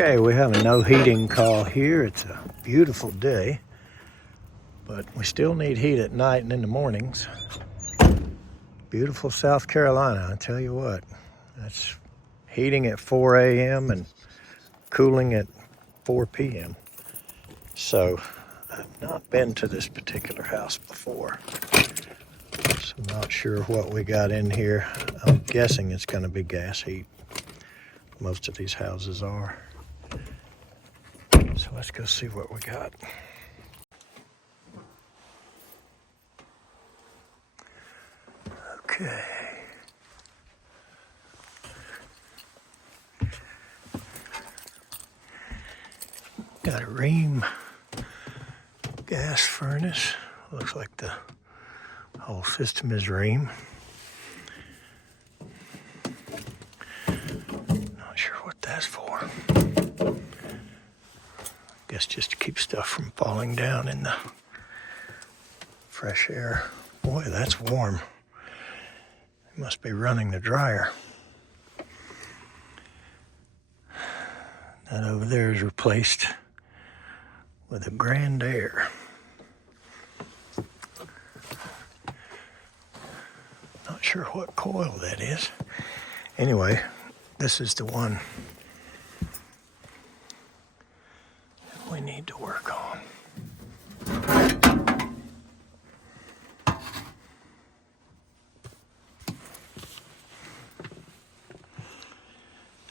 Okay, we have a no heating call here. It's a beautiful day, but we still need heat at night and in the mornings. Beautiful South Carolina, I tell you what. That's heating at 4 a.m. and cooling at 4 p.m. So I've not been to this particular house before. So I'm not sure what we got in here. I'm guessing it's going to be gas heat. Most of these houses are. So let's go see what we got. Okay. Got a Rheem gas furnace. Looks like the whole system is Rheem. Not sure what that's for. Guess just to keep stuff from falling down in the fresh air. Boy, that's warm. It must be running the dryer. That over there is replaced with a Grand Air. Not sure what coil that is. Anyway, this is the one we need to work on.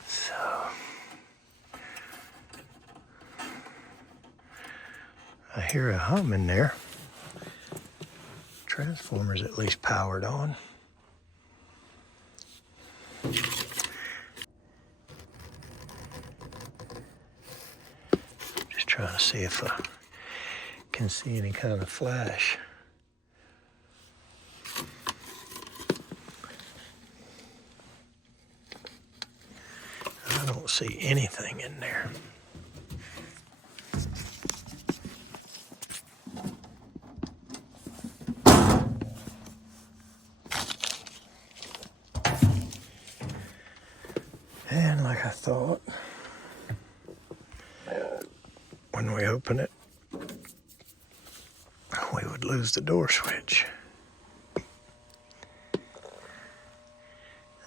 So I hear a hum in there. Transformer's at least powered on. Trying to see if I can see any kind of flash. I don't see anything in there. And like I thought, when we open it, we would lose the door switch.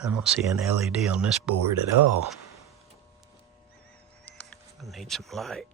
I don't see an LED on this board at all. I need some light.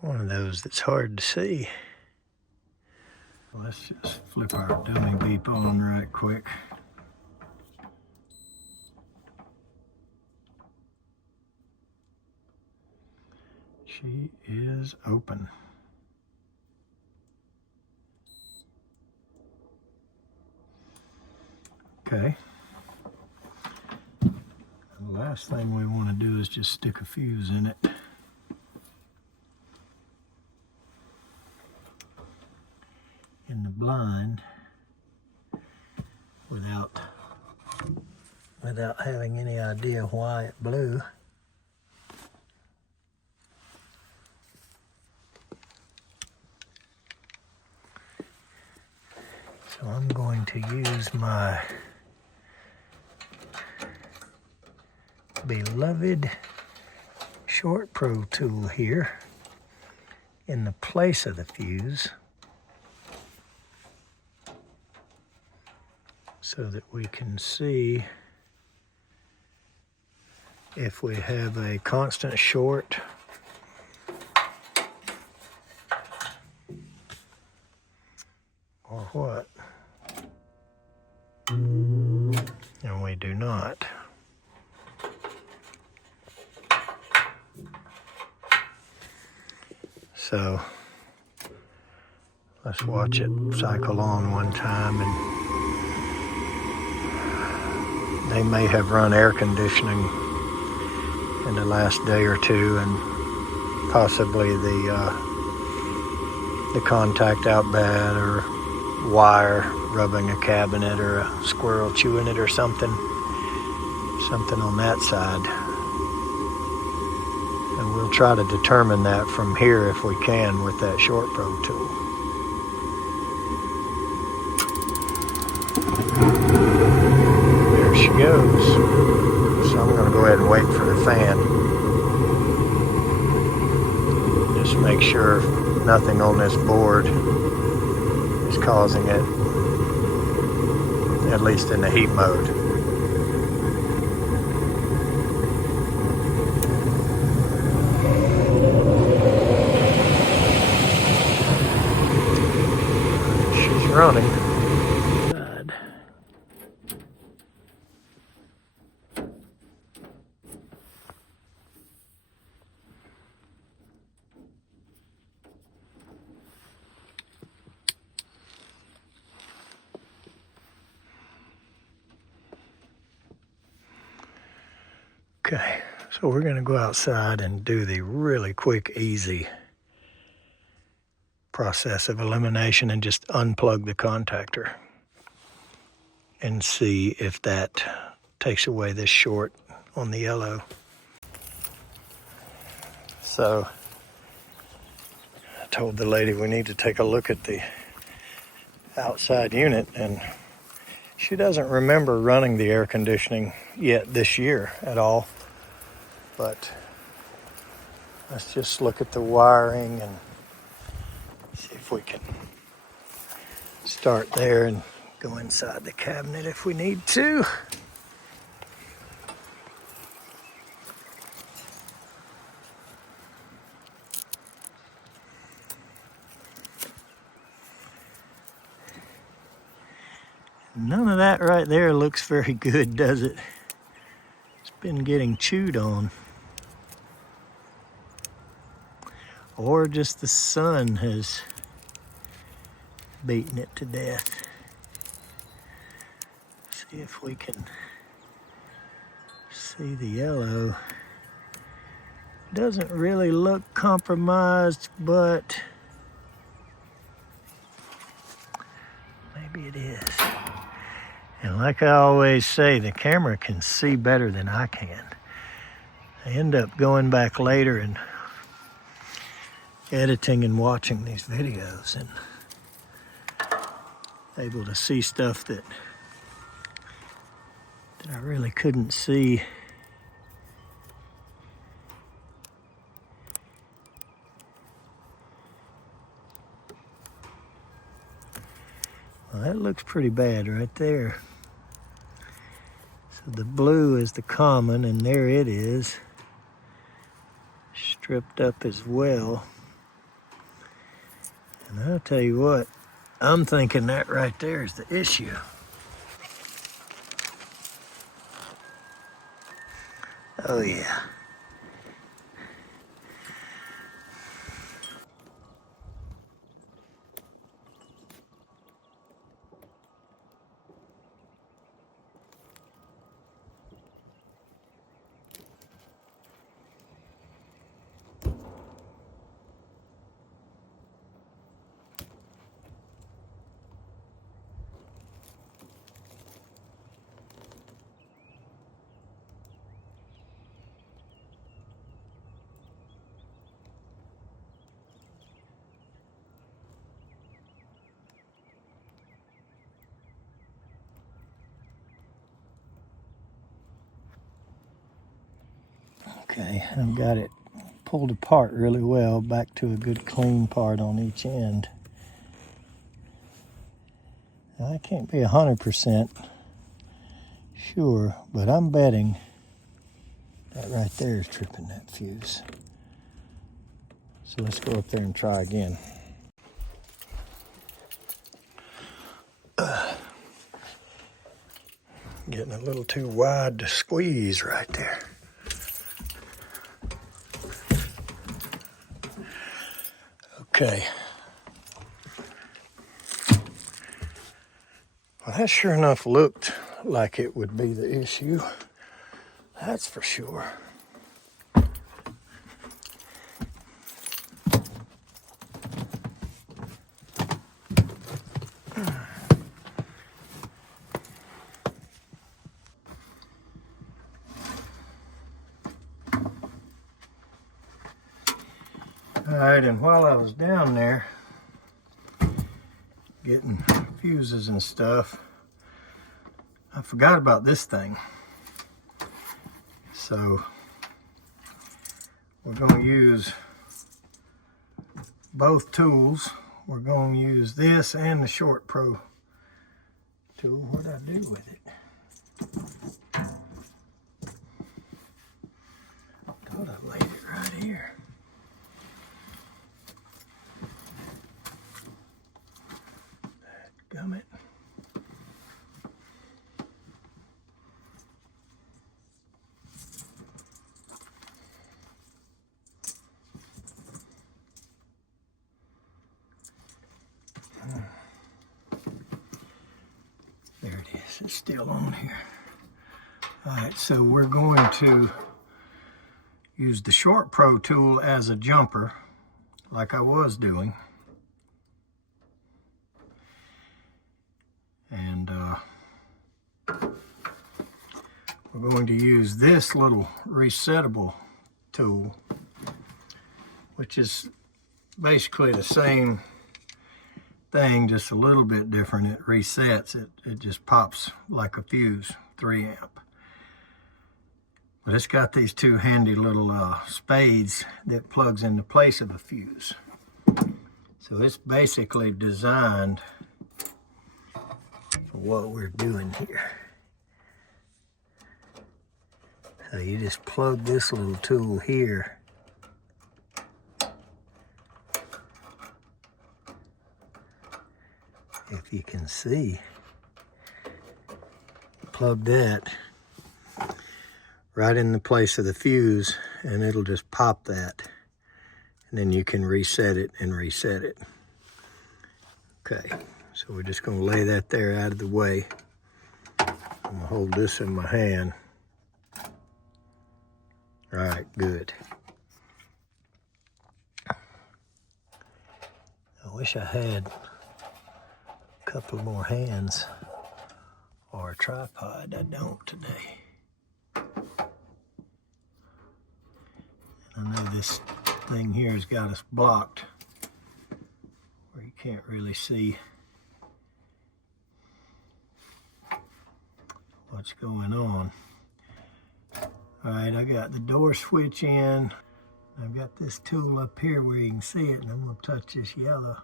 One of those that's hard to see. Let's just flip our dummy beep on right quick. She is open. Okay. The last thing we want to do is just stick a fuse in it. In the blind without having any idea why it blew. So I'm going to use my beloved short probe tool here in the place of the fuse, so that we can see if we have a constant short or what. And we do not. So let's watch it cycle on one time, and they may have run air conditioning in the last day or two and possibly the contact out bad, or wire rubbing a cabinet, or a squirrel chewing it, or something on that side. And we'll try to determine that from here if we can with that short probe tool. There she goes. So I'm going to go ahead and wait for the fan. Just make sure nothing on this board is causing it, at least in the heat mode. She's running. Okay, so we're going to go outside and do the really quick, easy process of elimination and just unplug the contactor and see if that takes away this short on the yellow. So I told the lady we need to take a look at the outside unit, and she doesn't remember running the air conditioning yet this year at all. But let's just look at the wiring and see if we can start there and go inside the cabinet if we need to. None of that right there looks very good, does it? It's been getting chewed on. Or just the sun has beaten it to death. See if we can see the yellow. Doesn't really look compromised, but maybe it is. And like I always say, the camera can see better than I can. I end up going back later and editing and watching these videos and able to see stuff that I really couldn't see. Well, that looks pretty bad right there. So the blue is the common, and there it is, stripped up as well. And I'll tell you what, I'm thinking that right there is the issue. Oh yeah. Okay, I've got it pulled apart really well, back to a good clean part on each end. Now, I can't be 100% sure, but I'm betting that right there is tripping that fuse. So let's go up there and try again. Getting a little too wide to squeeze right there. Okay. Well, that sure enough looked like it would be the issue. That's for sure. All right, and while I was down there getting fuses and stuff, I forgot about this thing. So we're going to use both tools. We're going to use this and the Short Pro tool. What did I do with it? I thought I laid it right here. Gummit. There it is. It's still on here. All right, so we're going to use the Short Pro tool as a jumper, like I was doing. And we're going to use this little resettable tool, which is basically the same thing, just a little bit different. It resets, it just pops like a fuse, 3 amp. But it's got these two handy little spades that plugs into place of a fuse. So it's basically designed for what we're doing here. So you just plug this little tool here. If you can see, plug that right in the place of the fuse and it'll just pop that. And then you can reset it and reset it. Okay, so we're just gonna lay that there out of the way. I'm gonna hold this in my hand. All right, good. I wish I had a couple more hands or a tripod. I don't today. I know this thing here has got us blocked where you can't really see what's going on. All right, I got the door switch in. I've got this tool up here where you can see it, and I'm gonna touch this yellow.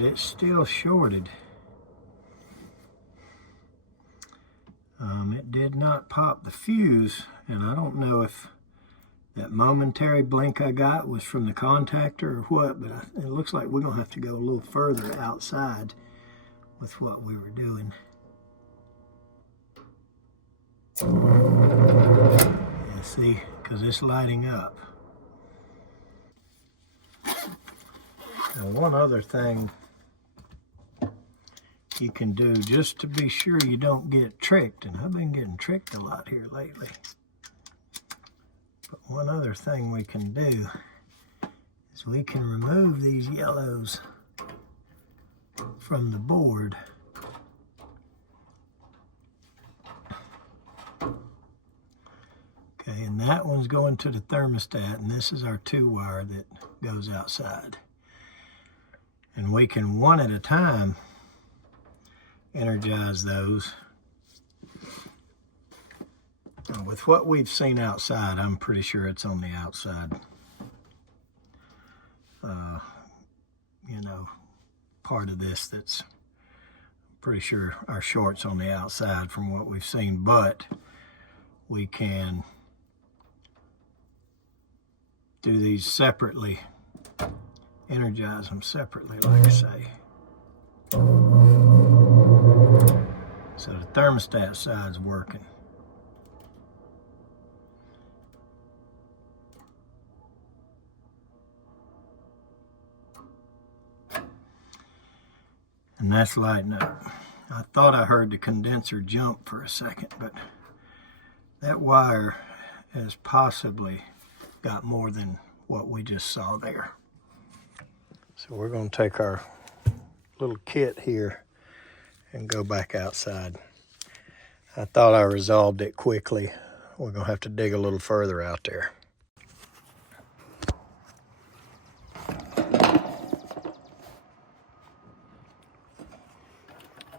It's still shorted. It did not pop the fuse, and I don't know if that momentary blink I got was from the contactor or what, but it looks like we're gonna have to go a little further outside with what we were doing. Yeah, see, because it's lighting up. Now, one other thing you can do just to be sure you don't get tricked, and I've been getting tricked a lot here lately. But one other thing we can do is we can remove these yellows from the board. Okay, and that one's going to the thermostat, and this is our 2-wire that goes outside. And we can, one at a time, energize those. Now, with what we've seen outside, I'm pretty sure it's on the outside. You know, part of this that's pretty sure our short's on the outside from what we've seen, but we can do these separately, energize them separately, like I say. So the thermostat side's working. And that's lighting up. I thought I heard the condenser jump for a second, but that wire has possibly got more than what we just saw there. So we're going to take our little kit here and go back outside. I thought I resolved it quickly. We're gonna have to dig a little further out there.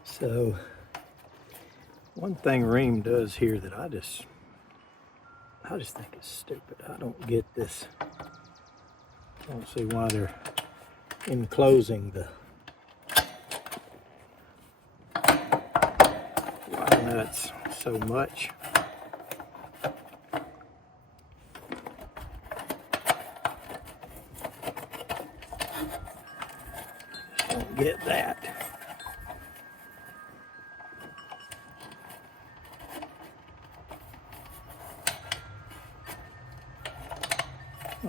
So, one thing Rheem does here that I just think is stupid. I don't get this. I don't see why they're enclosing the wire nuts so much. Just don't get that.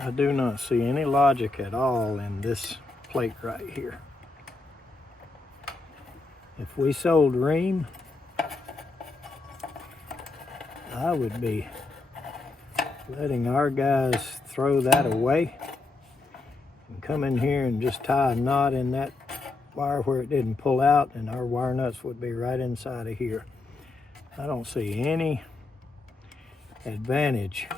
I do not see any logic at all in this plate right here. If we sold Rheem, I would be letting our guys throw that away and come in here and just tie a knot in that wire where it didn't pull out, and our wire nuts would be right inside of here. I don't see any advantage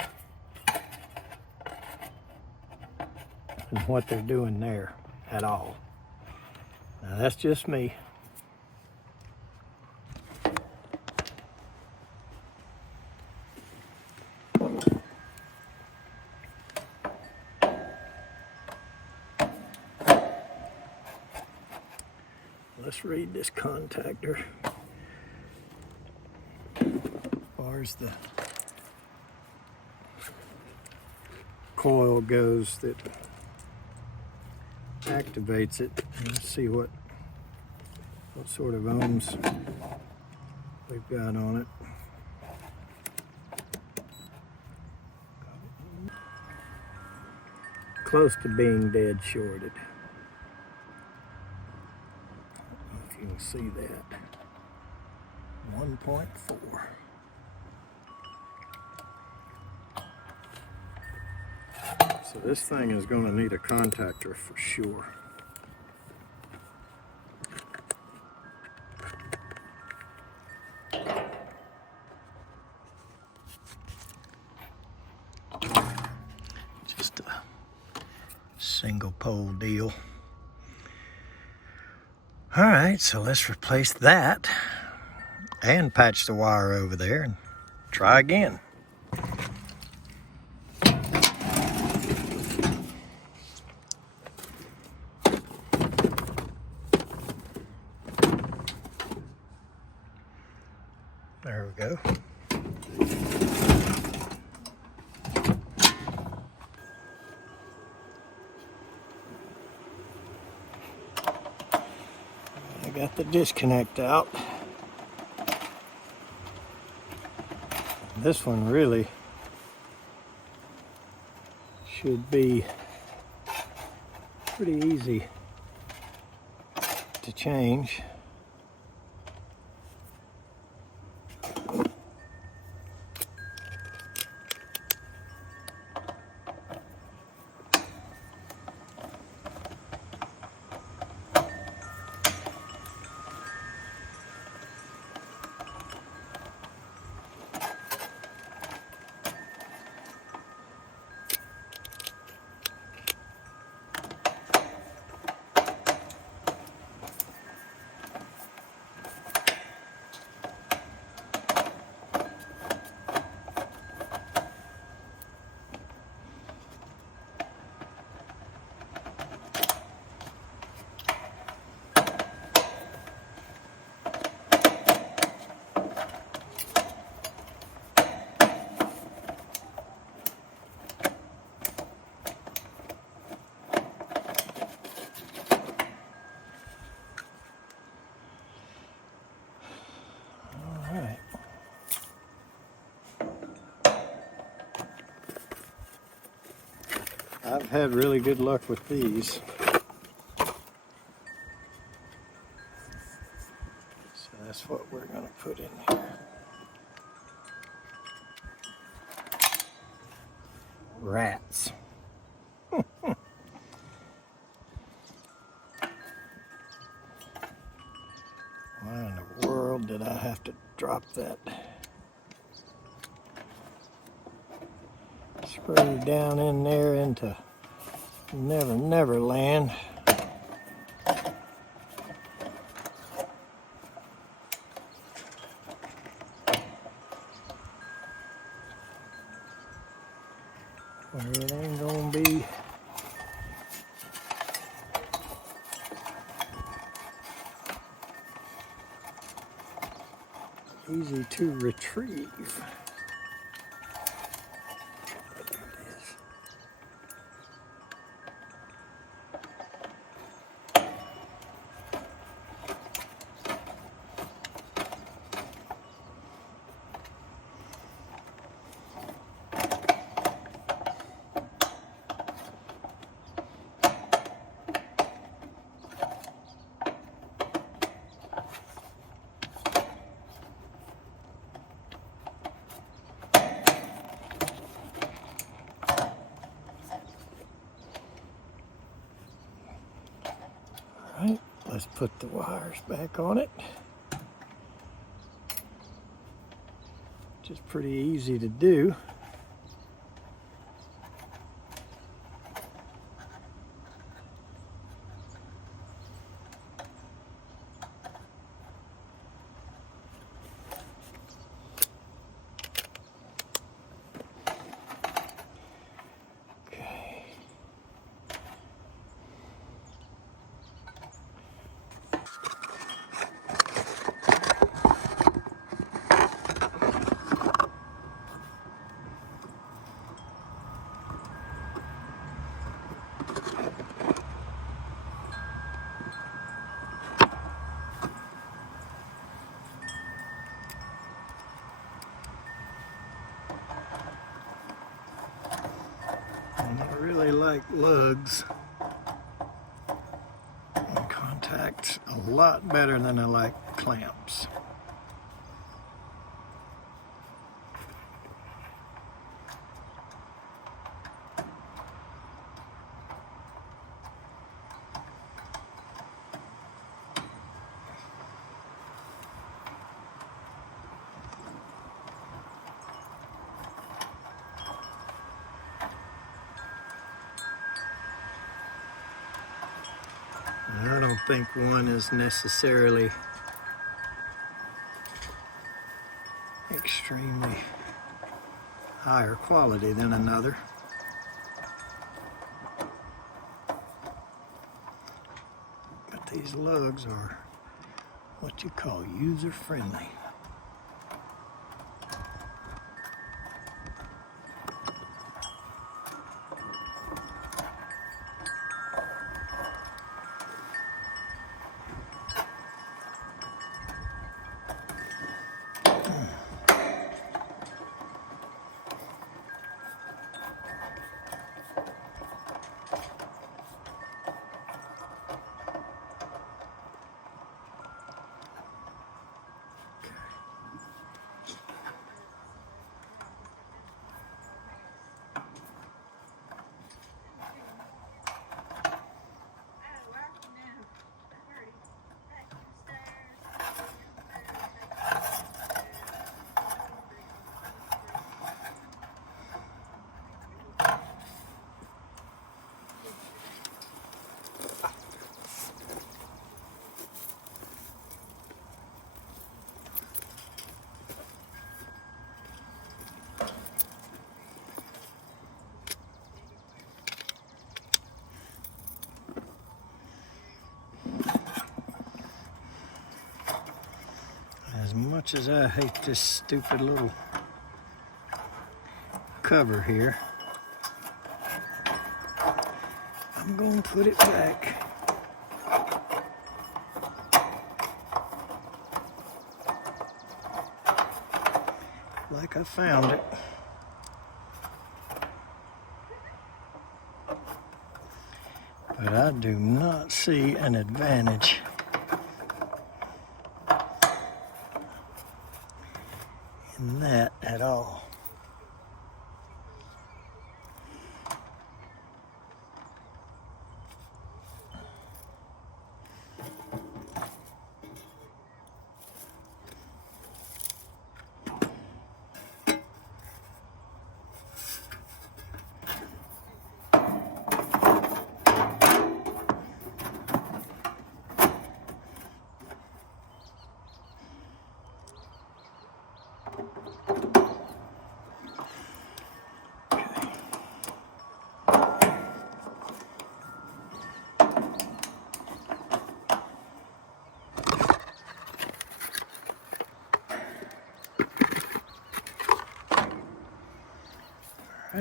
in what they're doing there at all. Now that's just me. Let's read this contactor. As far as the coil goes that activates it, let's see what sort of ohms we've got on it. Close to being dead shorted. If you can see that. 1.4. So this thing is going to need a contactor for sure. Just a single pole deal. All right, so let's replace that and patch the wire over there and try again. There we go. I got the disconnect out. This one really should be pretty easy to change. I've had really good luck with these. So that's what we're going to put in here. Rats. Wire in the world did I have to drop that screw down in there into Never Never Land? Where it ain't gonna be easy to retrieve. Alright, let's put the wires back on it. Which is pretty easy to do. And I really like lugs and contacts a lot better than I like clamps. I don't think one is necessarily extremely higher quality than another. But these lugs are what you call user-friendly. As much as I hate this stupid little cover here, I'm going to put it back. Like I found it. But I do not see an advantage in that at all. All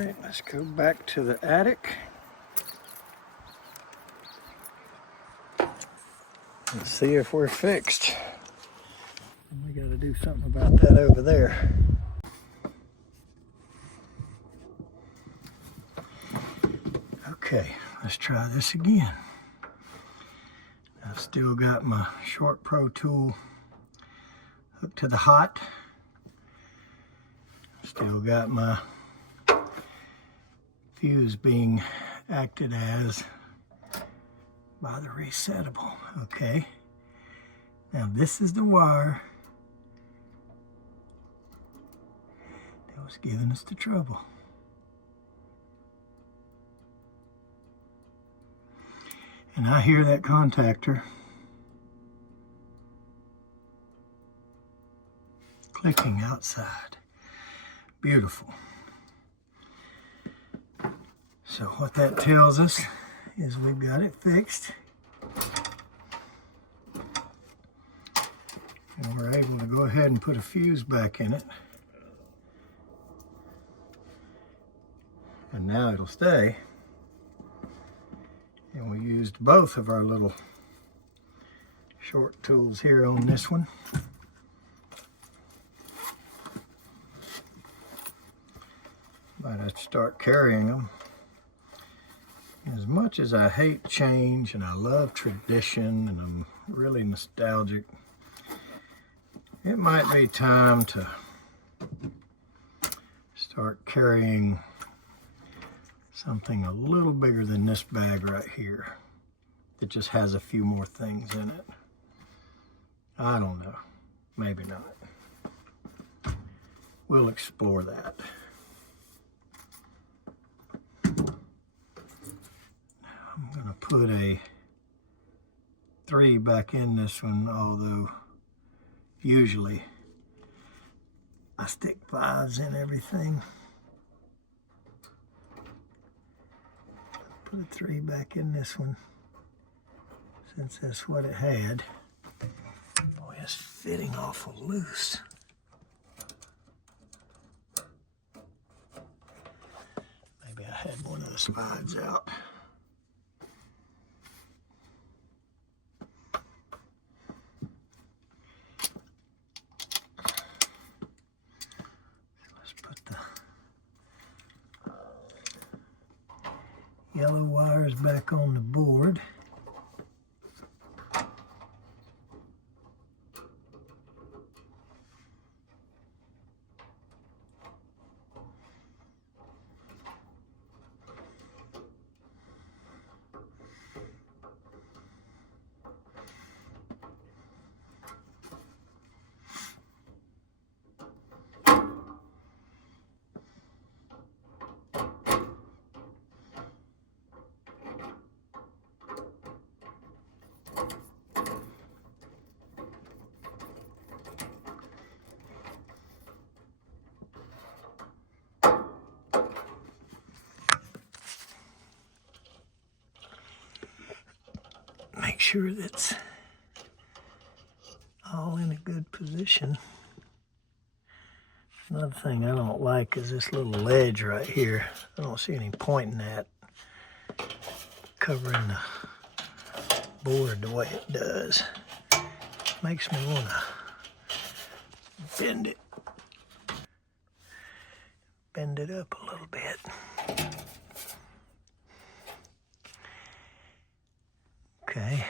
right, let's go back to the attic and see if we're fixed. We got to do something about that over there. Okay, let's try this again. I've still got my short pro tool hooked to the hot. Still got my fuse being acted as by the resettable. Okay, now this is the wire that was giving us the trouble. And I hear that contactor clicking outside. Beautiful. So what that tells us is we've got it fixed. And we're able to go ahead and put a fuse back in it. And now it'll stay. And we used both of our little short tools here on this one. Might have to start carrying them. As much as I hate change and I love tradition and I'm really nostalgic, it might be time to start carrying something a little bigger than this bag right here. It just has a few more things in it. I don't know. Maybe not. We'll explore that. I'm going to put a 3 back in this one, although usually I stick 5s in everything. Put a 3 back in this one, since that's what it had. Boy, it's fitting awful loose. Maybe I had one of the slides out. Yellow wires back on the board. Make sure that's all in a good position. Another thing I don't like is this little ledge right here. I don't see any point in that covering the board the way it does. Makes me want to bend it up a little bit. Okay.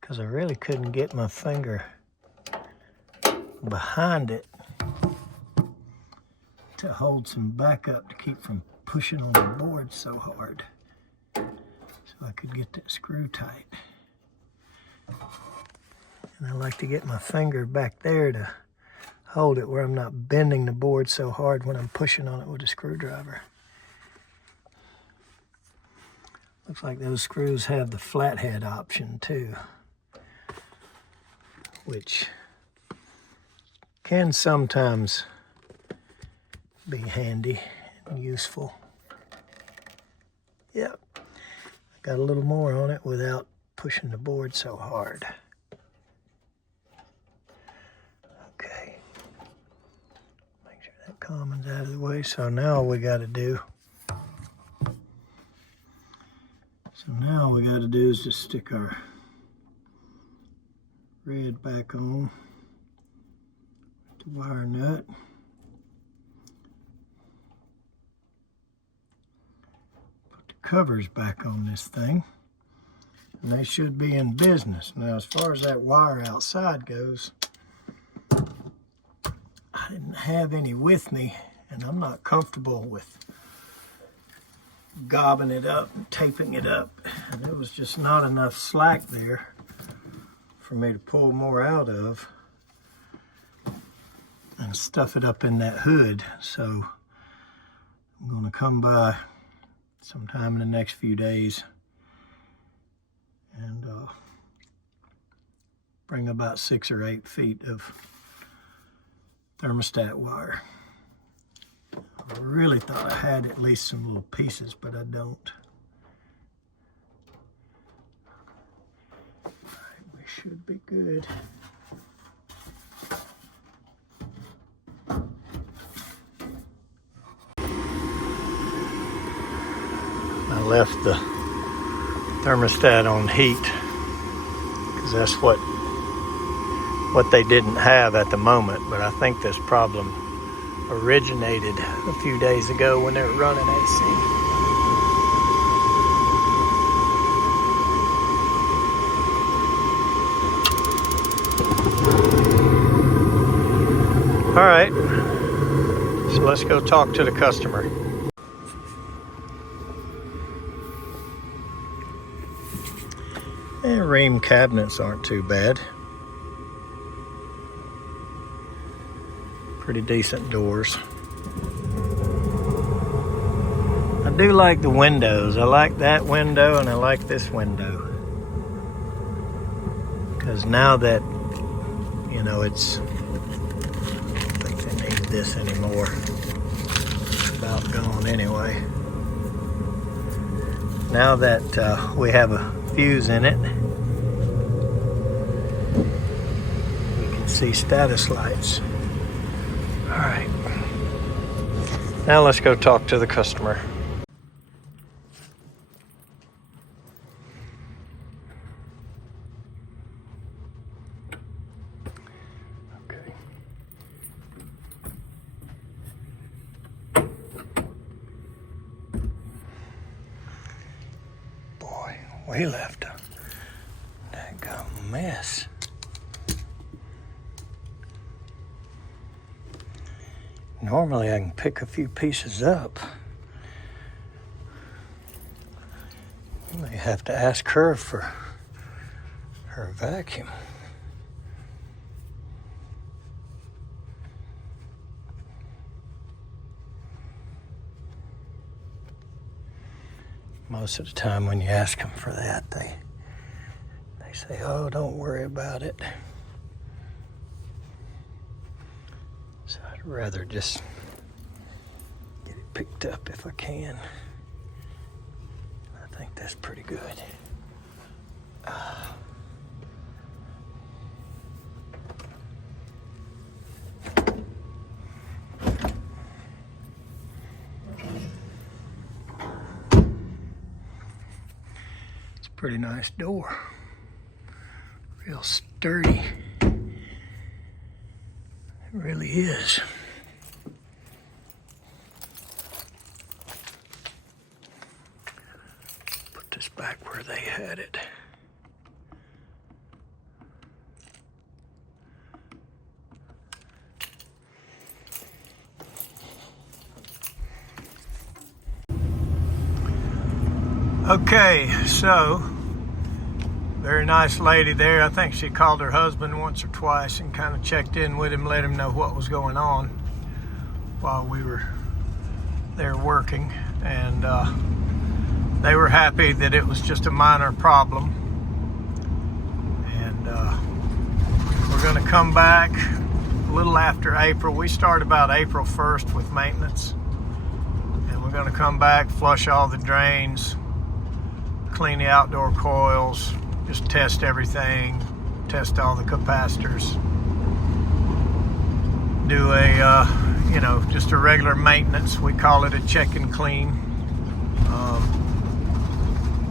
Because I really couldn't get my finger behind it to hold some backup to keep from pushing on the board so hard, so I could get that screw tight. And I like to get my finger back there to hold it where I'm not bending the board so hard when I'm pushing on it with a screwdriver. Looks like those screws have the flathead option too, which can sometimes be handy and useful. Yep, got a little more on it without pushing the board so hard. Okay, make sure that common's out of the way. So now all we got to do, is just stick our red back on the wire nut. Put the covers back on this thing, and they should be in business. Now, as far as that wire outside goes, I didn't have any with me, and I'm not comfortable with gobbing it up and taping it up, and there was just not enough slack there for me to pull more out of and stuff it up in that hood. So I'm going to come by sometime in the next few days and bring about 6 or 8 feet of thermostat wire. I really thought I had at least some little pieces, but I don't. All right, we should be good. I left the thermostat on heat because that's what they didn't have at the moment, but I think this problem originated a few days ago when they were running AC. All right, so let's go talk to the customer. And Rheem cabinets aren't too bad. Pretty decent doors. I do like the windows. I like that window and I like this window. Because now that, you know, it's, I don't think they need this anymore. It's about gone anyway. Now that we have a fuse in it, we can see status lights. All right, now let's go talk to the customer. Okay. Boy, we left a daggone mess. Normally I can pick a few pieces up. You may have to ask her for her vacuum. Most of the time when you ask them for that, they say, oh, don't worry about it. So I'd rather just get it picked up if I can. I think that's pretty good. It's a pretty nice door. Real sturdy. It really is. Put this back where they had it. Okay, so very nice lady there. I think she called her husband once or twice and kind of checked in with him, let him know what was going on while we were there working. And they were happy that it was just a minor problem. And we're going to come back a little after April. We start about April 1st with maintenance. And we're going to come back, flush all the drains, clean the outdoor coils, just test everything, test all the capacitors, do a just a regular maintenance. We call it a check and clean,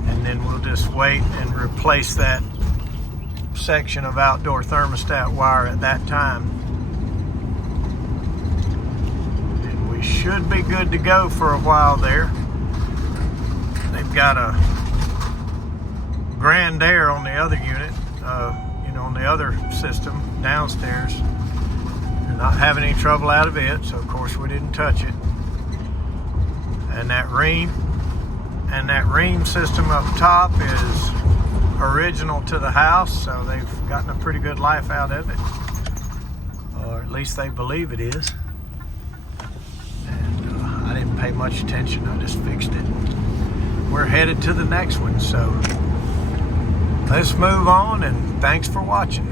and then we'll just wait and replace that section of outdoor thermostat wire at that time, and we should be good to go for a while there. They've got a Grand Air on the other unit, on the other system downstairs. They're not having any trouble out of it, so of course we didn't touch it. And that Rheem system up top is original to the house, so they've gotten a pretty good life out of it, or at least they believe it is. And I didn't pay much attention, I just fixed it. We're headed to the next one, so let's move on, and thanks for watching.